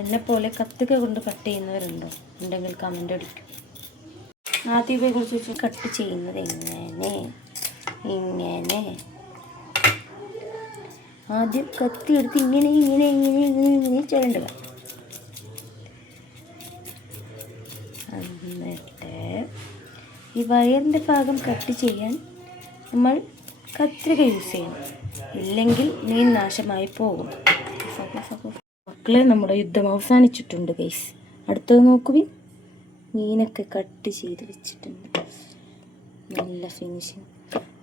എന്നെപ്പോലെ കത്രിക കൊണ്ട് കട്ട് ചെയ്യുന്നവരുണ്ടോ? ഉണ്ടെങ്കിൽ കമൻ്റ് അടിക്കും. ആദ്യം ഇവയെക്കുറിച്ച് വെച്ച് കട്ട് ചെയ്യുന്നത് ഇങ്ങനെ ആദ്യം കത്തി എടുത്ത് ഇങ്ങനെ ചെയ്യേണ്ടത്. എന്നിട്ട് ഈ വയറിൻ്റെ ഭാഗം കട്ട് ചെയ്യാൻ നമ്മൾ കത്രിക യൂസ് ചെയ്യണം, ഇല്ലെങ്കിൽ മീൻ നാശമായി പോകും. മക്കളെ, നമ്മുടെ യുദ്ധം അവസാനിച്ചിട്ടുണ്ട് ഗൈസ്. അടുത്തത് നോക്കുവിൻ. മീനൊക്കെ കട്ട് ചെയ്ത് വെച്ചിട്ടുണ്ട്. നല്ല ഫിനിഷിങ്,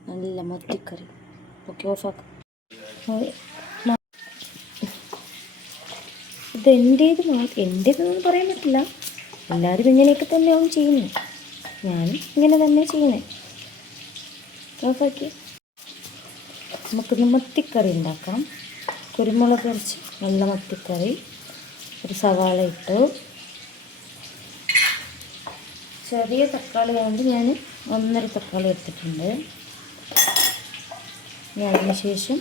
നല്ല മത്തിക്കറി. ഓക്കെ, ഓഫാക്കാം. ഇത് എൻ്റേതെന്ന് പറയാൻ പറ്റില്ല. എല്ലാവരും ഇങ്ങനെയൊക്കെ തന്നെയാവും ചെയ്യുന്നത്. ഞാനും ഇങ്ങനെ തന്നെ ചെയ്യുന്നത്. ഓഫാക്കി. നമുക്കിന്ന് മത്തിക്കറി ഉണ്ടാക്കാം. കുരുമുളക് അരച്ച് നല്ല മത്തിക്കറി. ഒരു സവാള ഇട്ടു. ചെറിയ തക്കാളി ആയതുകൊണ്ട് ഞാൻ 1.5 തക്കാളി എടുത്തിട്ടുണ്ട്. അതിന് ശേഷം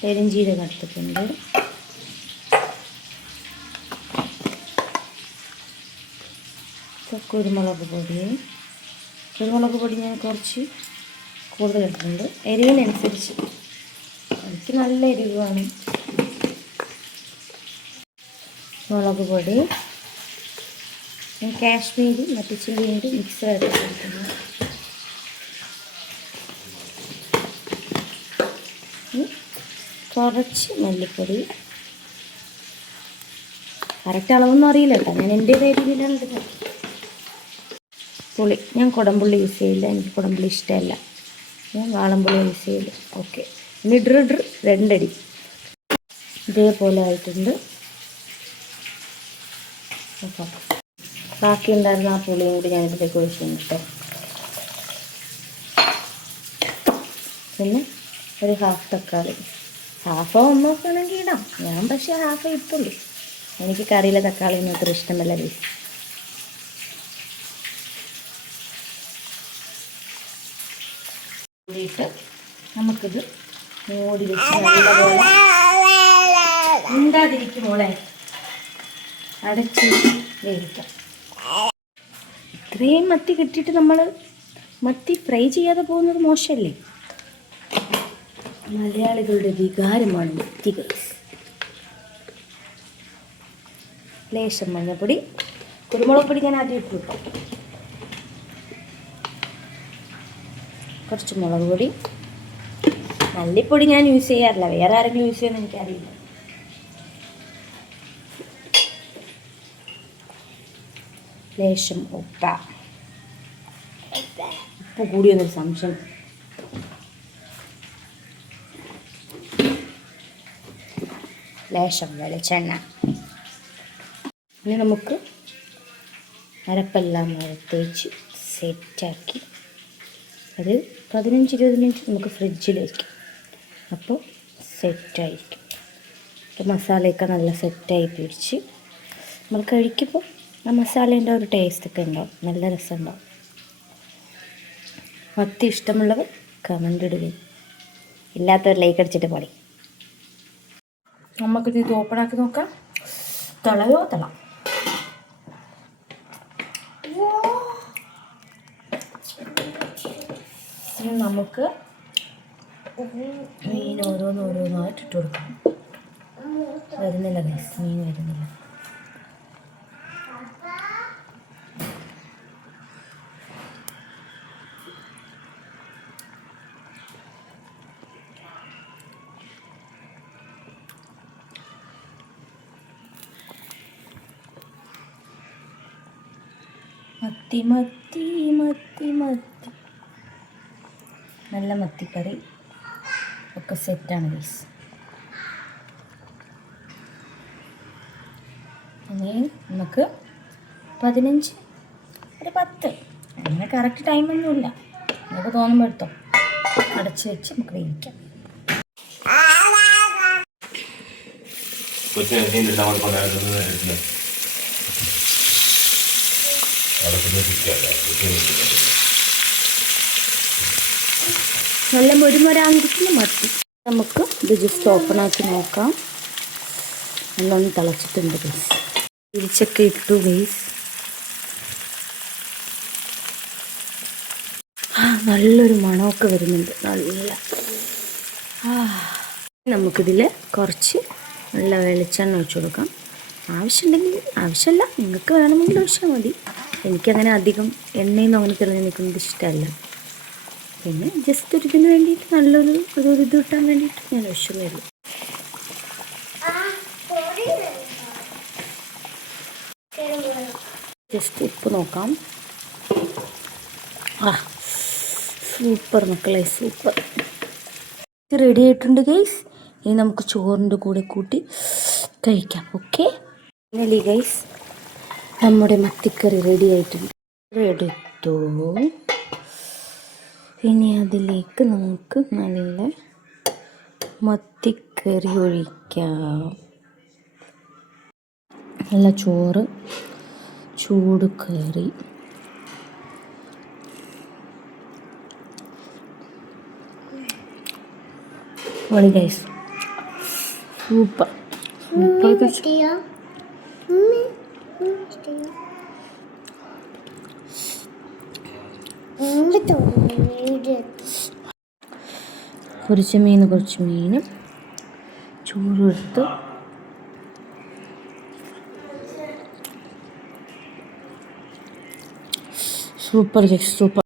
പെരുംജീരകം എടുത്തിട്ടുണ്ട്. കുരുമുളക് പൊടി ഞാൻ കുറച്ച് കൂടുതൽ എടുത്തിട്ടുണ്ട്. എരിവിനനുസരിച്ച്, എനിക്ക് നല്ല എരിവ് വേണം. മുളക് പൊടി ഞാൻ കാശ്മീരി മറ്റു ചില്ലിൻ്റെ മിക്സറായിട്ട് എടുത്തിട്ടുണ്ട്. കുറച്ച് മല്ലിപ്പൊടി. കറക്റ്റ് അളവൊന്നും അറിയില്ല കേട്ടോ, ഞാൻ എൻ്റെ രീതിയിലാണ് എടുക്കുന്നത്. പുളി ഞാൻ കുടംപുള്ളി യൂസ് ചെയ്യില്ല, എനിക്ക് കുടംപുള്ളി ഇഷ്ടമല്ല. ഞാൻ വാളംപുള്ളി യൂസ് ചെയ്യില്ല. ഓക്കെ, ഇനി 2 അടി ഇതേപോലെ ആയിട്ടുണ്ട്. ബാക്കി ഉണ്ടായിരുന്ന ആ പുളിയും കൂടി ഞാനിതിലേക്ക് ഒഴിച്ചിട്ടുണ്ട് കേട്ടോ. പിന്നെ ഒരു 1/2 തക്കാളി. 1/2 1/2 ആണെങ്കിൽ ഇടാം. ഞാൻ പക്ഷേ 1/2 ഇട്ടുള്ളൂ. എനിക്ക് കറിയിലെ തക്കാളി ഒന്നും അത്ര ഇഷ്ടമല്ല ഗൈസ്. കൂടിയിട്ട് നമുക്കിത് മൂടി വെച്ച് നല്ലപോലെ ഉണ്ടാതിരിക്കും മോളെ, അടച്ച് വേവിക്കാം. ഇത്രയും മത്തി കിട്ടിയിട്ട് നമ്മൾ മത്തി ഫ്രൈ ചെയ്യാതെ പോകുന്നത് മോശമല്ലേ? മലയാളികളുടെ വികാരമാണ് മത്തി ഗൈസ്. ലേശം മഞ്ഞൾപ്പൊടി, കുരുമുളക് പൊടി ഞാൻ ആദ്യം ഇട്ടു കേട്ടോ. കുറച്ച് മുളക് പൊടി. മല്ലിപ്പൊടി ഞാൻ യൂസ് ചെയ്യാറില്ല, വേറെ ആരെങ്കിലും യൂസ് ചെയ്യുമെന്ന് എനിക്കറിയില്ല. ലേശം ഉപ്പ് കൂടിയൊന്നൊരു സംശയം. ലേശം വെളിച്ചെണ്ണ. ഇനി നമുക്ക് അരപ്പെല്ലാം തേച്ച് സെറ്റാക്കി അത് 15-20 മിനിറ്റ് നമുക്ക് ഫ്രിഡ്ജിൽ വയ്ക്കും. അപ്പോൾ സെറ്റായിരിക്കും. അപ്പോൾ മസാലയൊക്കെ നല്ല സെറ്റായി പിടിച്ച് നമ്മൾ കഴിക്കുമ്പോൾ ആ മസാലേൻ്റെ ഒരു ടേസ്റ്റൊക്കെ ഉണ്ടാവും, നല്ല രസമുണ്ടാവും. മത്തി ഇഷ്ടമുള്ളവർ കമൻ്റ് ഇടുകയും ഇല്ലാത്തവർ ലൈക്ക് അടിച്ചിട്ട് പാടി. നമുക്കിത് ഓപ്പണാക്കി നോക്കാം. തിളയോ തിള. നമുക്ക് മീൻ ഓരോന്നായിട്ട് ഇട്ട് കൊടുക്കാം. വരുന്നില്ല ഗൈസ്, മീൻ വരുന്നില്ല. മത്തി മത്തി മത്തി മത്തി നല്ല മത്തിക്കറി ഒക്കെ സെറ്റാണ് ഗൈസ്. ഇനി നമുക്ക് 15 ഒരു 10 അങ്ങനെ കറക്റ്റ് ടൈമൊന്നുമില്ല, നമുക്ക് തോന്നുമ്പോൾ എടുത്തോ. അടച്ച് വെച്ച് നമുക്ക് വേവിക്കാം. നല്ല മുരുമരാന്നിരിക്കുന്ന മത്തി. നമുക്ക് ഇത് ജസ്റ്റ് ഓപ്പൺ ആക്കി നോക്കാം. നല്ലോണം തിളച്ചിട്ടുണ്ട് ഗൈസ്. തിരിച്ചൊക്കെ ഇട്ടു ഗൈസ്. നല്ലൊരു മണമൊക്കെ വരുന്നുണ്ട്. നമുക്കിതിൽ കുറച്ച് നല്ല വെളിച്ചെണ്ണ ഒഴിച്ചു കൊടുക്കാം. ആവശ്യമുണ്ടെങ്കിൽ, ആവശ്യമില്ല, നിങ്ങൾക്ക് വേണമെങ്കിൽ ഒഴിച്ചാൽ മതി. എനിക്കങ്ങനെ അധികം എണ്ണയൊന്നും അങ്ങനെ തെളിഞ്ഞ് നിൽക്കുന്നത് ഇഷ്ടമല്ല. പിന്നെ ജസ്റ്റ് ഒരു ഇതിന് വേണ്ടിയിട്ട് നല്ലൊരു ഇത് കിട്ടാൻ വേണ്ടിയിട്ട് ഞാൻ ഒഴിച്ചതേ ഉള്ളൂ. ജസ്റ്റ് ഉപ്പ് നോക്കാം. സൂപ്പർ മക്കളെ, സൂപ്പർ. റെഡി ആയിട്ടുണ്ട് ഗൈസ്. ഇനി നമുക്ക് ചോറിൻ്റെ കൂടെ കൂട്ടി കഴിക്കാം. ഓക്കെ. ഫൈനലി ഗൈസ്, നമ്മുടെ മത്തിക്കറി റെഡി ആയിട്ടുണ്ട്. എടുത്തു. ഇനി അതിലേക്ക് നമുക്ക് നല്ല മത്തിക്കറി ഒഴിക്കാം. നല്ല ചോറ്, ചൂട് കറി. Guys, super super. കുറച്ച് മീനും ചോറും എടുത്ത് സൂപ്പർ ഗൈസ്, സൂപ്പർ.